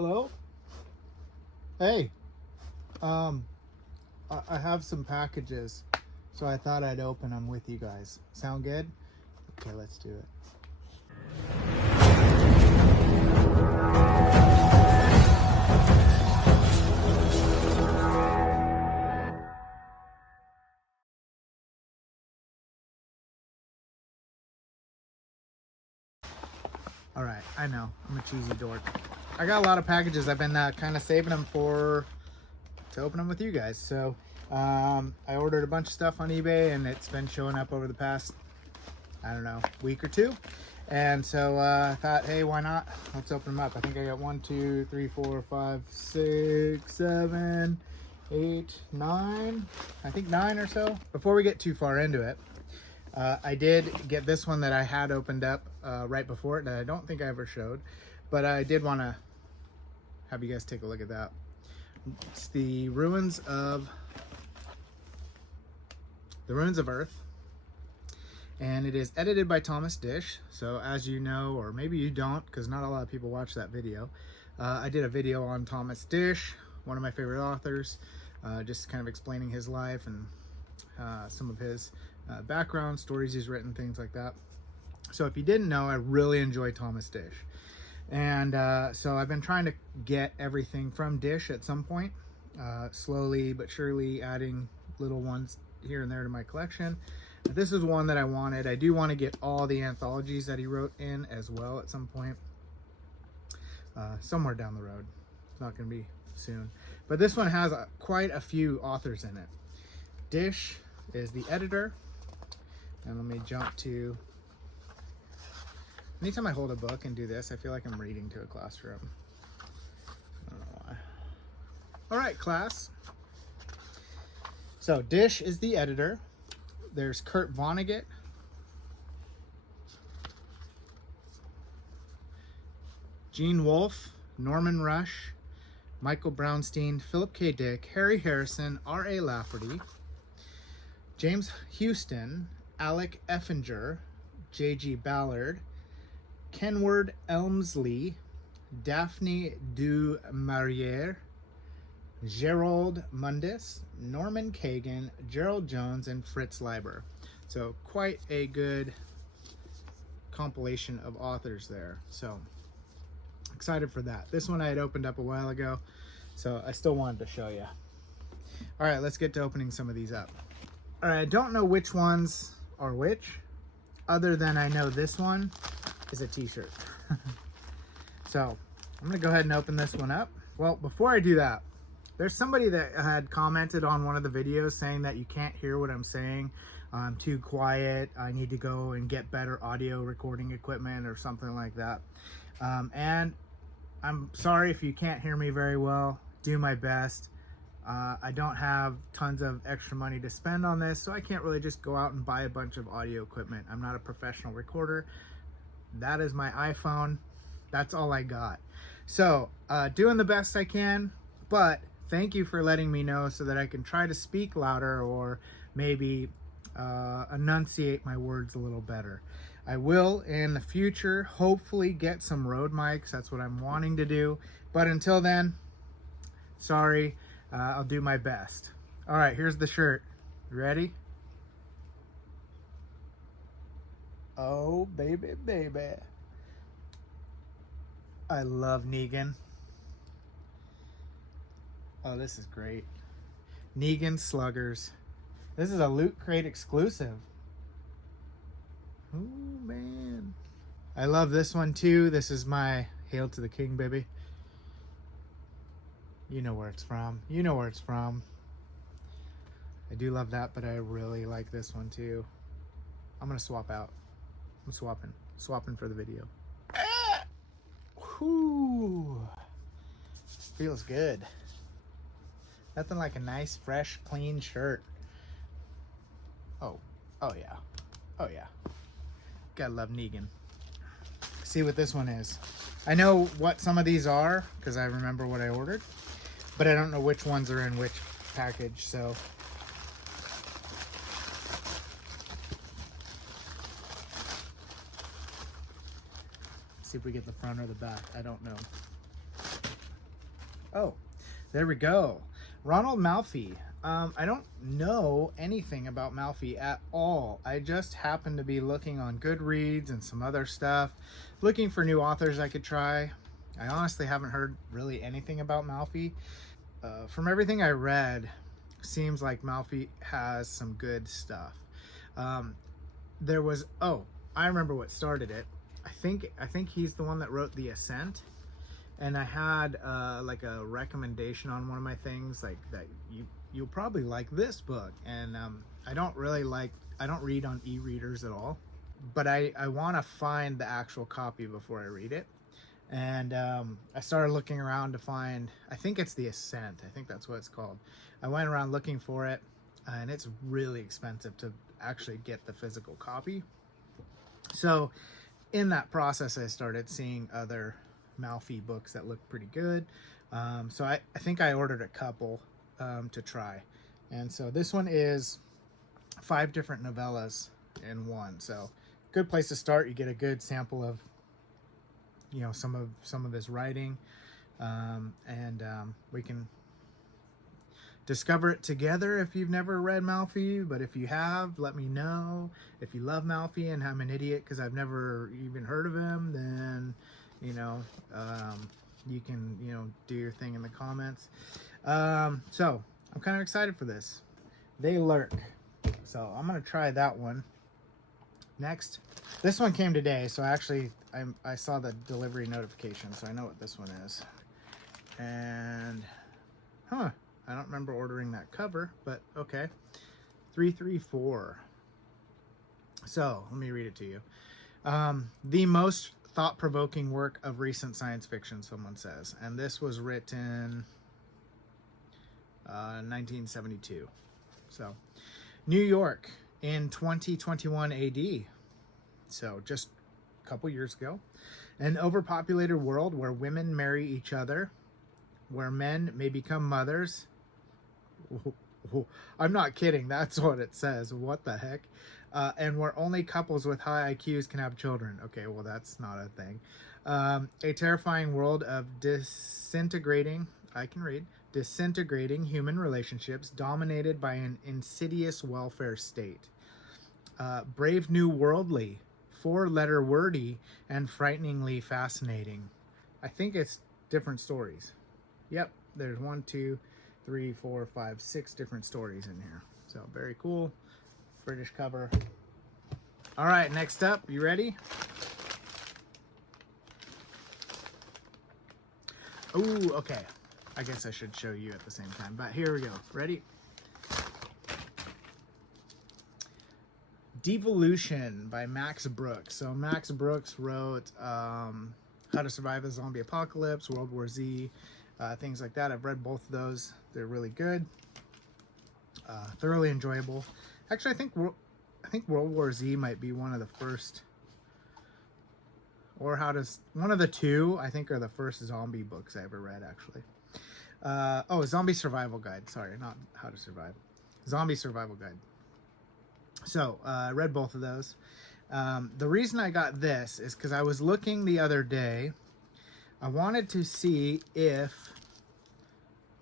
Hello? Hey, I have some packages, so I thought I'd open them with you guys. Sound good? Okay, let's do it. All right, I know, I'm a cheesy dork. I got a lot of packages. I've been kind of saving them to open them with you guys. So I ordered a bunch of stuff on eBay, and it's been showing up over the past, I don't know, week or two. And so I thought, hey, why not? Let's open them up. I think I got 1, 2, 3, 4, 5, 6, 7, 8, 9. I think 9 or so. Before we get too far into it, I did get this one that I had opened up right before it that I don't think I ever showed, but I did want to have you guys take a look at that. It's the Ruins of Earth, and it is edited by Thomas Dish. So as you know, or maybe you don't, because not a lot of people watch that video, I did a video on Thomas Dish, one of my favorite authors, just kind of explaining his life and some of his background, stories he's written, things like that. So if you didn't know, I really enjoy Thomas Dish. And so I've been trying to get everything from Dish at some point, slowly but surely adding little ones here and there to my collection. But this is one that I wanted. I do want to get all the anthologies that he wrote in as well at some point, somewhere down the road. It's not going to be soon. But this one has quite a few authors in it. Dish is the editor. And let me jump to, anytime I hold a book and do this, I feel like I'm reading to a classroom. I don't know why. All right, class. So Dish is the editor. There's Kurt Vonnegut. Gene Wolfe, Norman Rush, Michael Brownstein, Philip K. Dick, Harry Harrison, R.A. Lafferty, James Houston, Alec Effinger, J.G. Ballard, Kenward Elmsley, Daphne du Maurier, Gerald Mundis, Norman Kagan, Gerald Jones, and Fritz Leiber. So quite a good compilation of authors there. So excited for that. This one I had opened up a while ago, so I still wanted to show you. All right, let's get to opening some of these up. All right, I don't know which ones are which, other than I know this one is a t-shirt. So I'm gonna go ahead and open this one up. Well, before I do that, there's somebody that had commented on one of the videos saying that you can't hear what I'm saying. I'm too quiet. I need to go and get better audio recording equipment or something like that. And I'm sorry if you can't hear me very well. Do my best. I don't have tons of extra money to spend on this, so I can't really just go out and buy a bunch of audio equipment. I'm not a professional recorder. That is my iPhone. That's all I got. So doing the best I can, but thank you for letting me know so that I can try to speak louder or maybe enunciate my words a little better. I will in the future hopefully get some Rode mics. That's what I'm wanting to do. But until then, sorry. I'll do my best. All right, here's the shirt. You ready? Oh, baby, baby. I love Negan. Oh, this is great. Negan Sluggers. This is a Loot Crate exclusive. Oh, man. I love this one, too. This is my Hail to the King, baby. You know where it's from. You know where it's from. I do love that, but I really like this one too. I'm gonna swap out. I'm swapping for the video. Whew. Feels good. Nothing like a nice, fresh, clean shirt. Oh yeah. Oh yeah. Gotta love Negan. See what this one is. I know what some of these are because I remember what I ordered, but I don't know which ones are in which package, so. See if we get the front or the back. I don't know. Oh, there we go. Ronald Malfi. I don't know anything about Malfi at all. I just happened to be looking on Goodreads and some other stuff, looking for new authors I could try. I honestly haven't heard really anything about Malfi. From everything I read, seems like Malfi has some good stuff. There was, oh, I remember what started it. I think he's the one that wrote The Ascent. And I had like a recommendation on one of my things, like that you'll probably like this book. And I don't read on e-readers at all, but I want to find the actual copy before I read it. And I started looking around to find, I think it's The Ascent. I think that's what it's called. I went around looking for it, and it's really expensive to actually get the physical copy. So in that process, I started seeing other Malfi books that look pretty good. So I think I ordered a couple to try. And so this one is 5 different novellas in one. So good place to start. You get a good sample of, you know, some of his writing, and we can discover it together if you've never read Malfi. But if you have, let me know. If you love Malfi and I'm an idiot because I've never even heard of him, then you know, you can, you know, do your thing in the comments. So I'm kind of excited for this. They Lurk. So I'm gonna try that one next. This one came today, so actually I saw the delivery notification, so I know what this one is. And I don't remember ordering that cover, but okay. 334. So let me read it to you. The most thought-provoking work of recent science fiction, someone says, and this was written 1972. So New York in 2021 AD, so just a couple years ago. An overpopulated world where women marry each other, where men may become mothers. I'm not kidding, that's what it says. What the heck? And where only couples with high IQs can have children. Okay, well, that's not a thing. A terrifying world of disintegrating human relationships dominated by an insidious welfare state. Brave New Worldly, 4-letter wordy, and frighteningly fascinating. I think it's different stories. Yep, there's 1, 2, 3, 4, 5, 6 different stories in here. So very cool. British cover. All right, next up, you ready? Ooh, okay. I guess I should show you at the same time, but here we go. Ready? Devolution by Max Brooks. So Max Brooks wrote How to Survive a Zombie Apocalypse, World War Z, things like that. I've read both of those. They're really good. Thoroughly enjoyable. Actually, I think World War Z might be one of the first, or one of the 2, I think, are the first zombie books I ever read, actually. Oh, Zombie Survival Guide. Sorry, not How to Survive. Zombie Survival Guide. So, I read both of those. The reason I got this is because I was looking the other day. I wanted to see if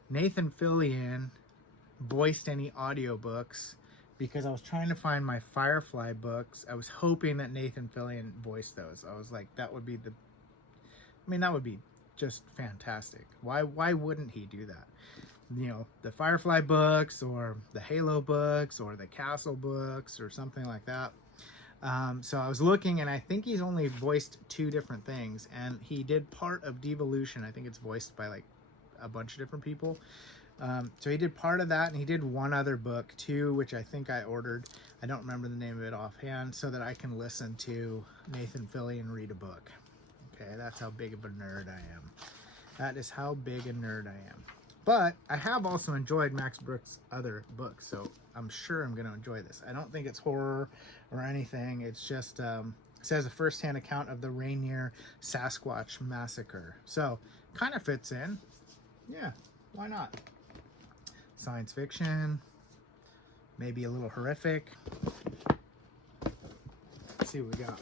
Nathan Fillion voiced any audiobooks, because I was trying to find my Firefly books. I was hoping that Nathan Fillion voiced those. I was like, that would be just fantastic. Why wouldn't he do that? You know, the Firefly books, or the Halo books, or the Castle books, or something like that. So I was looking, and I think he's only voiced 2 different things, and he did part of Devolution. I think it's voiced by like a bunch of different people. So he did part of that, and he did one other book too, which I think I ordered. I don't remember the name of it offhand, so that I can listen to Nathan Fillion read a book. Okay, that's how big of a nerd I am. That is how big a nerd I am. But I have also enjoyed Max Brooks' other books, so I'm sure I'm going to enjoy this. I don't think it's horror or anything. It's just, it says a first-hand account of the Rainier Sasquatch Massacre. So, kind of fits in. Yeah, why not? Science fiction, maybe a little horrific. Let's see what we got.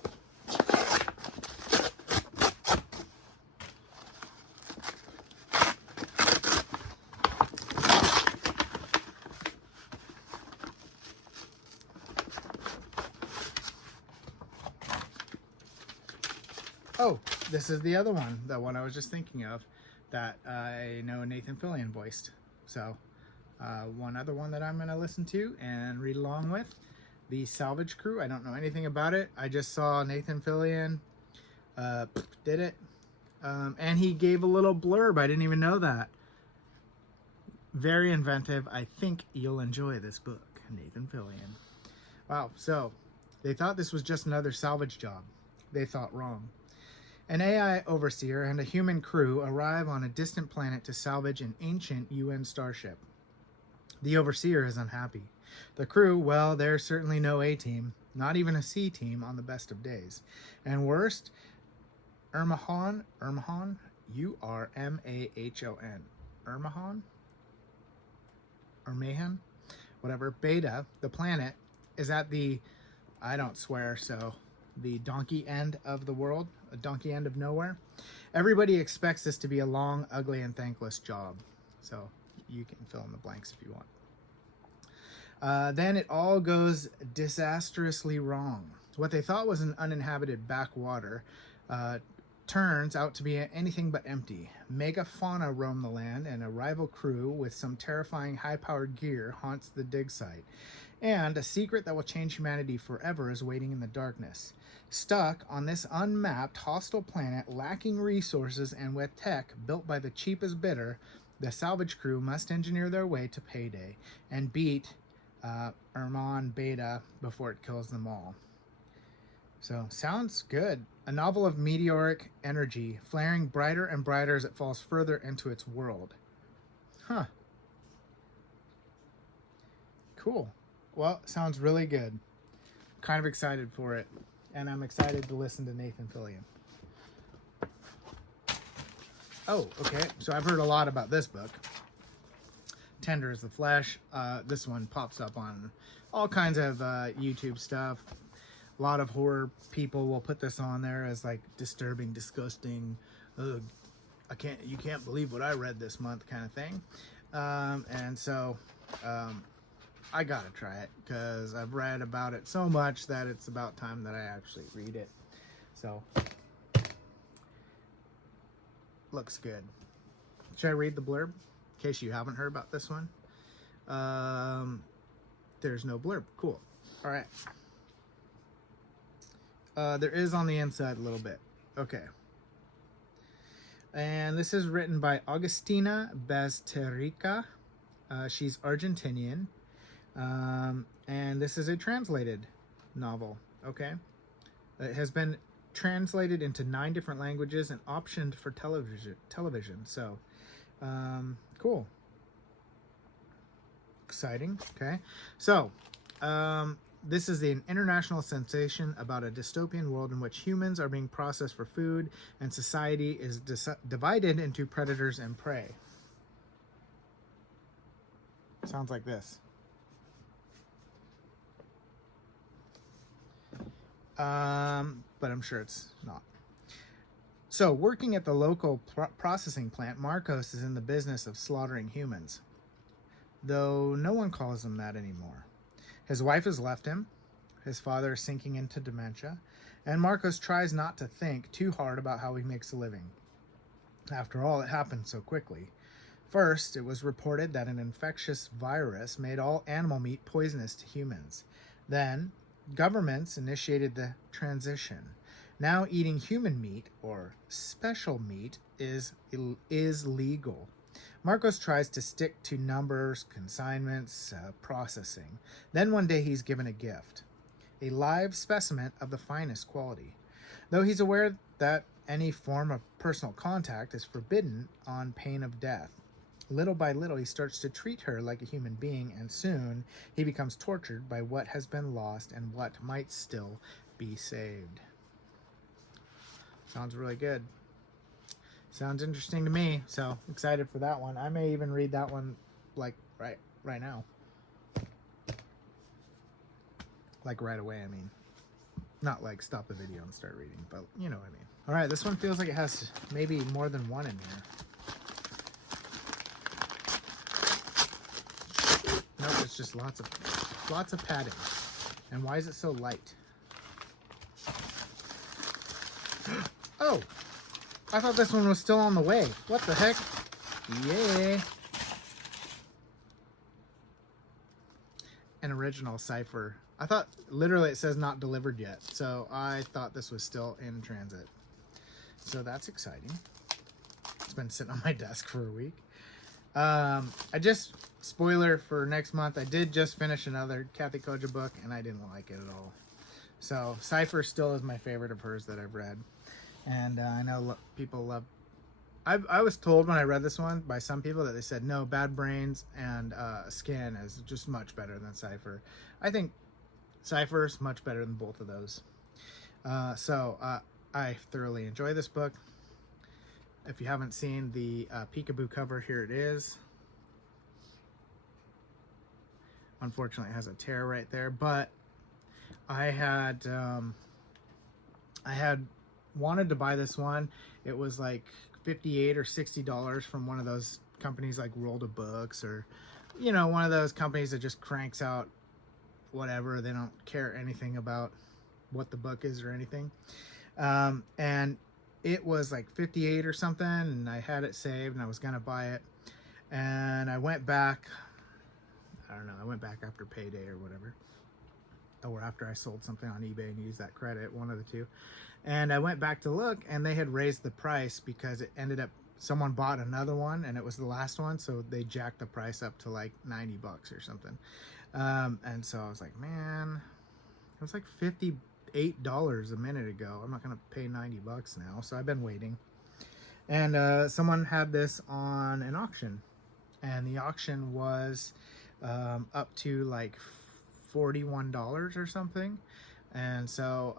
Oh, this is the other one, the one I was just thinking of, that I know Nathan Fillion voiced. So, one other one that I'm going to listen to and read along with, the Salvage Crew. I don't know anything about it. I just saw Nathan Fillion did it. And he gave a little blurb. I didn't even know that. Very inventive. I think you'll enjoy this book, Nathan Fillion. Wow, so they thought this was just another salvage job. They thought wrong. An AI overseer and a human crew arrive on a distant planet to salvage an ancient UN starship. The overseer is unhappy. The crew, well, there's certainly no A-team, not even a C-team on the best of days. And worst, Urmahon, U-R-M-A-H-O-N, Urmahan, whatever, Beta, the planet, is at the, I don't swear, so the donkey end of the world, a donkey end of nowhere. Everybody expects this to be a long, ugly, and thankless job. So you can fill in the blanks if you want. Then it all goes disastrously wrong. What they thought was an uninhabited backwater turns out to be anything but empty. Megafauna roam the land, and a rival crew with some terrifying high-powered gear haunts the dig site. And a secret that will change humanity forever is waiting in the darkness. Stuck on this unmapped, hostile planet, lacking resources and with tech built by the cheapest bidder, the Salvage Crew must engineer their way to payday and beat Urman Beta before it kills them all. So, sounds good. A novel of meteoric energy, flaring brighter and brighter as it falls further into its world. Huh. Cool. Well, sounds really good. Kind of excited for it. And I'm excited to listen to Nathan Fillion. Oh, okay. So I've heard a lot about this book. Tender as the Flesh. This one pops up on all kinds of YouTube stuff. A lot of horror people will put this on there as like disturbing, disgusting, ugh, you can't believe what I read this month kind of thing. And so I gotta try it because I've read about it so much that it's about time that I actually read it. So looks good. Should I read the blurb in case you haven't heard about this one? There's no blurb. Cool. All right. There is on the inside a little bit. Okay. And this is written by Agustina Bazterrica. She's Argentinian. And this is a translated novel. Okay. It has been translated into 9 different languages and optioned for television. So, cool. Exciting. Okay. So, this is an international sensation about a dystopian world in which humans are being processed for food and society is divided into predators and prey. Sounds like this. But I'm sure it's not. So, working at the local processing plant, Marcos is in the business of slaughtering humans, though no one calls him that anymore. His wife has left him, his father is sinking into dementia, and Marcos tries not to think too hard about how he makes a living. After all, it happened so quickly. First, it was reported that an infectious virus made all animal meat poisonous to humans. Then, governments initiated the transition. Now eating human meat, or special meat, is legal. Marcos tries to stick to numbers, consignments, processing. Then one day he's given a gift, a live specimen of the finest quality. Though he's aware that any form of personal contact is forbidden on pain of death. Little by little, he starts to treat her like a human being, and soon he becomes tortured by what has been lost and what might still be saved. Sounds really good. Sounds interesting to me, so excited for that one. I may even read that one like right now. Like right away, I mean. Not like stop the video and start reading, but you know what I mean. All right, this one feels like it has maybe more than one in here. Nope, it's just lots of padding. And why is it so light? Oh, I thought this one was still on the way. What the heck? Yay. An original Cipher. I thought, literally it says not delivered yet. So I thought this was still in transit. So that's exciting. It's been sitting on my desk for a week. Spoiler for next month, I did just finish another Kathy Koja book and I didn't like it at all. So Cipher still is my favorite of hers that I've read. And I know people love... I was told when I read this one by some people that they said, no, Bad Brains and Skin is just much better than Cipher. I think Cipher's much better than both of those. I thoroughly enjoy this book. If you haven't seen the peekaboo cover, here it is. Unfortunately, it has a tear right there, but I had wanted to buy this one. It was like $58 or $60 from one of those companies like World of Books, or one of those companies that just cranks out whatever. They don't care anything about what the book is or anything. And it was like 58 or something, and I had it saved and I was gonna buy it, and I went back. I don't know, I went back after payday or whatever, or after I sold something on eBay and used that credit, one of the two. And I went back to look, and they had raised the price because it ended up, someone bought another one and it was the last one, so they jacked the price up to like 90 bucks or something. And so I was like, man, it was like $58 a minute ago. I'm not gonna pay 90 bucks now. So I've been waiting. And someone had this on an auction, and the auction was up to like $41 or something. And so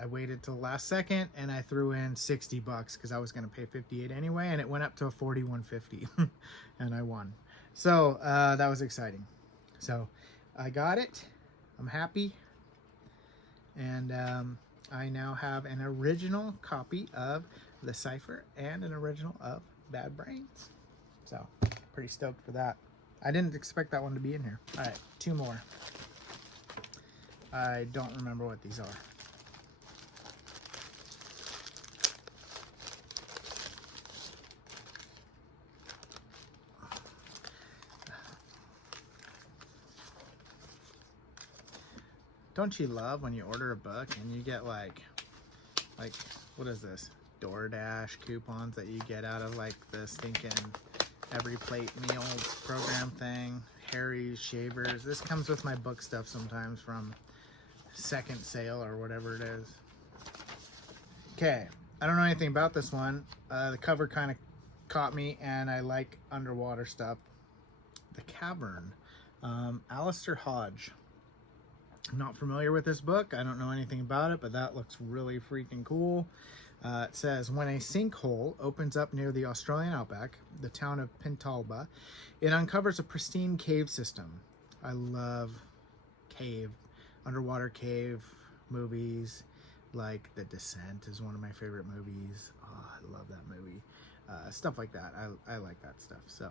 I waited till last second and I threw in 60 bucks because I was going to pay 58 anyway, and it went up to a 41.50 and I won. So that was exciting. So I got it. I'm happy. And I now have an original copy of the Cipher and an original of Bad Brains. So pretty stoked for that. I didn't expect that one to be in here. All right, two more. I don't remember what these are. Don't you love when you order a book and you get like what is this? DoorDash coupons that you get out of like the stinking Every Plate Meal program thing, Harry's, Shavers. This comes with my book stuff sometimes from second sale or whatever it is. Okay, I don't know anything about this one. The cover kind of caught me, and I like underwater stuff. The Cavern, Alistair Hodge. I'm not familiar with this book. I don't know anything about it, but that looks really freaking cool. It says, when a sinkhole opens up near the Australian outback, the town of Pentalba, it uncovers a pristine cave system. I love underwater cave movies. Like The Descent is one of my favorite movies. Oh, I love that movie. Stuff like that. I like that stuff. So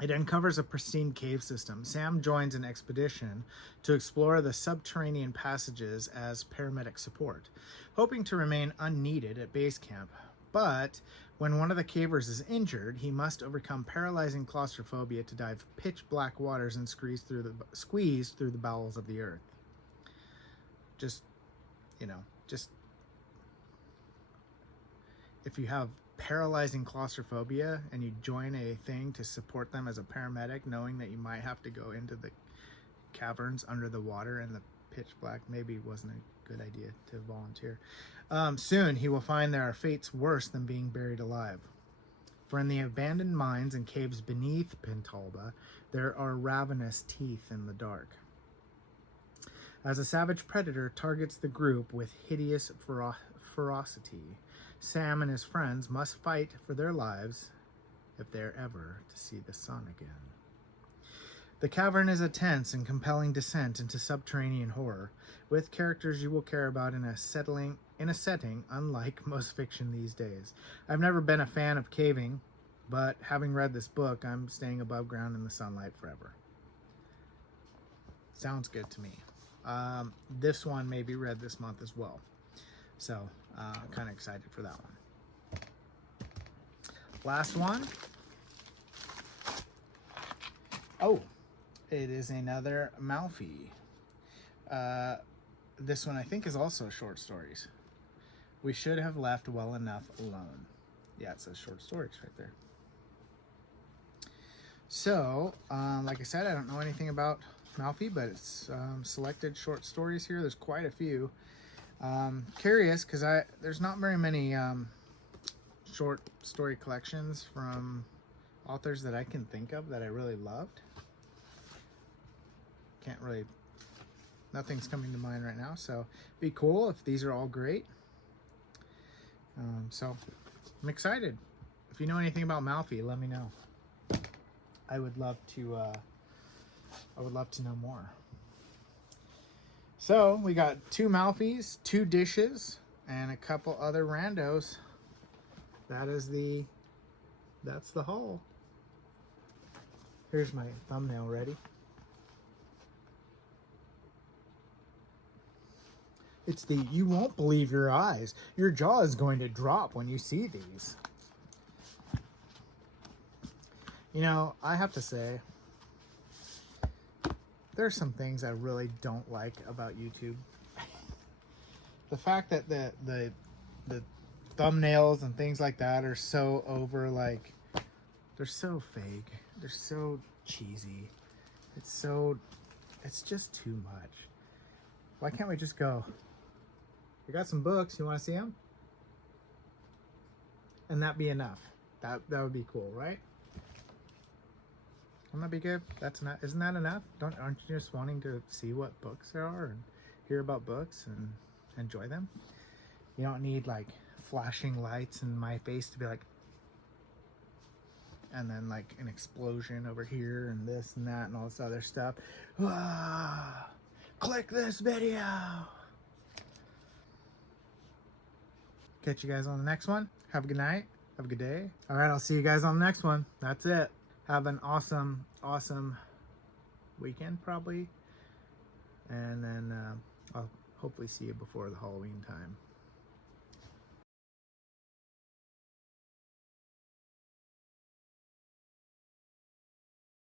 it uncovers a pristine cave system. Sam joins an expedition to explore the subterranean passages as paramedic support, hoping to remain unneeded at base camp. But when one of the cavers is injured, he must overcome paralyzing claustrophobia to dive pitch black waters and squeeze through the bowels of the earth. Just if you have paralyzing claustrophobia and you join a thing to support them as a paramedic, knowing that you might have to go into the caverns under the water and the pitch black, maybe wasn't a good idea to volunteer. Soon he will find there are fates worse than being buried alive. For in the abandoned mines and caves beneath Pentalba, there are ravenous teeth in the dark. As a savage predator targets the group with hideous ferocity, Sam and his friends must fight for their lives if they're ever to see the sun again. The Cavern is a tense and compelling descent into subterranean horror, with characters you will care about in a setting unlike most fiction these days. I've never been a fan of caving, but having read this book, I'm staying above ground in the sunlight forever. Sounds good to me. This one may be read this month as well. So kind of excited for that one. Last one. Oh, it is another Malfi. This one I think is also short stories. We should have left well enough alone. Yeah, it says short stories right there. So, like I said, I don't know anything about Malfi, but it's selected short stories here. There's quite a few. Curious, because there's not very many short story collections from authors that I can think of that I really loved. Nothing's coming to mind right now, so be cool if these are all great. So I'm excited. If you know anything about Malfi, let me know. I would love to know more. So we got 2 Malfis, 2 dishes, and a couple other randos. That's the haul. Here's my thumbnail ready. It's the you won't believe your eyes. Your jaw is going to drop when you see these. You know, I have to say, there's some things I really don't like about YouTube. The fact that the thumbnails and things like that are so over, like, they're so fake. They're so cheesy. It's just too much. Why can't we just go, we got some books, you want to see them? And that be enough. That would be cool, right? Wouldn't that be good? Isn't that enough? Aren't you just wanting to see what books there are and hear about books and enjoy them? You don't need like flashing lights in my face to be like, and then like an explosion over here and this and that and all this other stuff. Ah, click this video. Catch you guys on the next one. Have a good night. Have a good day. All right, I'll see you guys on the next one. That's it. Have an awesome weekend probably. And then I'll hopefully see you before the Halloween time.